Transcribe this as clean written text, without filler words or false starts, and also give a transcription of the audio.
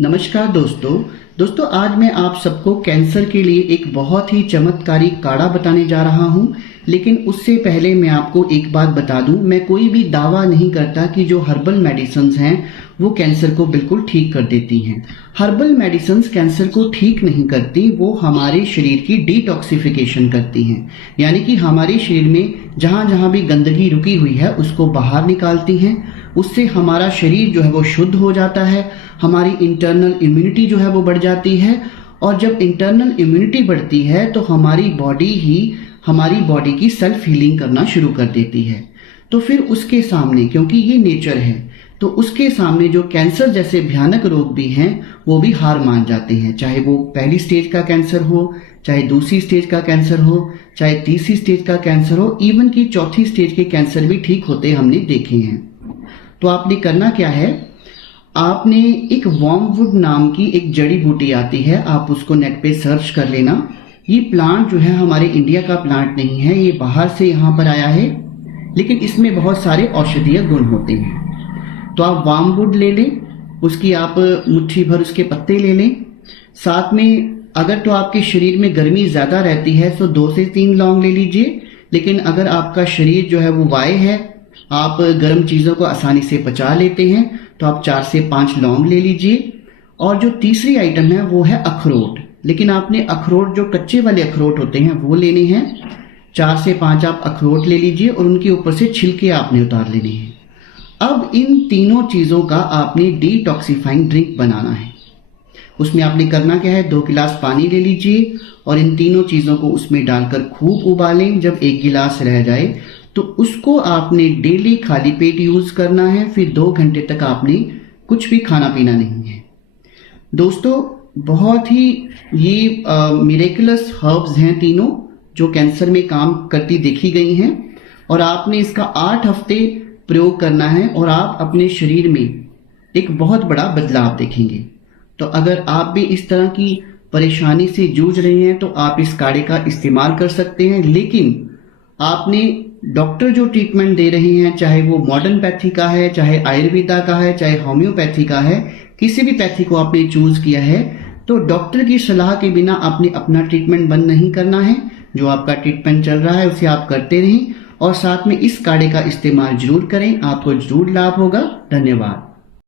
नमस्कार दोस्तों आज मैं आप सबको कैंसर के लिए एक बहुत ही चमत्कारिक काढ़ा बताने जा रहा हूं। लेकिन उससे पहले मैं आपको एक बात बता दूं, मैं कोई भी दावा नहीं करता कि जो हर्बल मेडिसिन्स हैं वो कैंसर को बिल्कुल ठीक कर देती हैं। हर्बल मेडिसिन्स कैंसर को ठीक नहीं करती, वो हमारे शरीर की डिटॉक्सिफिकेशन करती हैं। यानी कि हमारे शरीर में जहां जहां भी गंदगी रुकी हुई है उसको बाहर निकालती हैं। उससे हमारा शरीर जो है वो शुद्ध हो जाता है, हमारी इंटरनल इम्यूनिटी जो है वो बढ़ जाती है। और जब इंटरनल इम्यूनिटी बढ़ती है तो हमारी बॉडी की सेल्फ हीलिंग करना शुरू कर देती है। तो फिर उसके सामने, क्योंकि ये नेचर है, तो उसके सामने जो कैंसर जैसे भयानक रोग भी हैं वो भी हार मान जाते हैं। चाहे वो पहली स्टेज का कैंसर हो, चाहे दूसरी स्टेज का कैंसर हो, चाहे तीसरी स्टेज का कैंसर हो, इवन की चौथी स्टेज के कैंसर भी ठीक होते हमने देखे हैं। तो आपने करना क्या है, आपने एक वर्मवुड नाम की एक जड़ी बूटी आती है, आप उसको नेट पे सर्च कर लेना। ये प्लांट जो है हमारे इंडिया का प्लांट नहीं है, ये बाहर से यहाँ पर आया है, लेकिन इसमें बहुत सारे औषधीय गुण होते हैं। तो आप वर्मवुड ले लें, उसकी आप मुट्ठी भर उसके पत्ते ले लें। साथ में अगर तो आपके शरीर में गर्मी ज्यादा रहती है तो 2 से 3 लौंग ले लीजिए। लेकिन अगर आपका शरीर जो है वो वाय है, आप गर्म चीजों को आसानी से पचा लेते हैं, तो आप 4 से 5 लौंग ले लीजिए। और जो तीसरी आइटम है वो है अखरोट। लेकिन आपने अखरोट, जो कच्चे वाले अखरोट होते हैं वो लेने हैं। 4 से 5 आप अखरोट ले लीजिए और उनके ऊपर से छिलके आपने उतार लेने हैं। अब इन तीनों चीजों का आपने डिटॉक्सिफाइंग ड्रिंक बनाना है। उसमें आपने करना क्या है, 2 गिलास पानी ले लीजिए और इन तीनों चीजों को उसमें डालकर खूब उबालें। जब 1 गिलास रह जाए तो उसको आपने डेली खाली पेट यूज करना है। फिर 2 घंटे तक आपने कुछ भी खाना पीना नहीं है। दोस्तों बहुत ही ये मिरेकुलस हर्ब्स हैं तीनों, जो कैंसर में काम करती देखी गई हैं। और आपने इसका 8 हफ्ते प्रयोग करना है और आप अपने शरीर में एक बहुत बड़ा बदलाव देखेंगे। तो अगर आप भी इस तरह की परेशानी से जूझ रहे हैं तो आप इस काढ़े का इस्तेमाल कर सकते हैं। लेकिन आपने डॉक्टर जो ट्रीटमेंट दे रहे हैं, चाहे वो मॉडर्न पैथी का है, चाहे आयुर्वेदा का है, चाहे होम्योपैथी का है, किसी भी पैथी को आपने चूज किया है तो डॉक्टर की सलाह के बिना आपने अपना ट्रीटमेंट बंद नहीं करना है। जो आपका ट्रीटमेंट चल रहा है उसे आप करते रहें और साथ में इस काढ़े का इस्तेमाल जरूर करें, आपको जरूर लाभ होगा। धन्यवाद।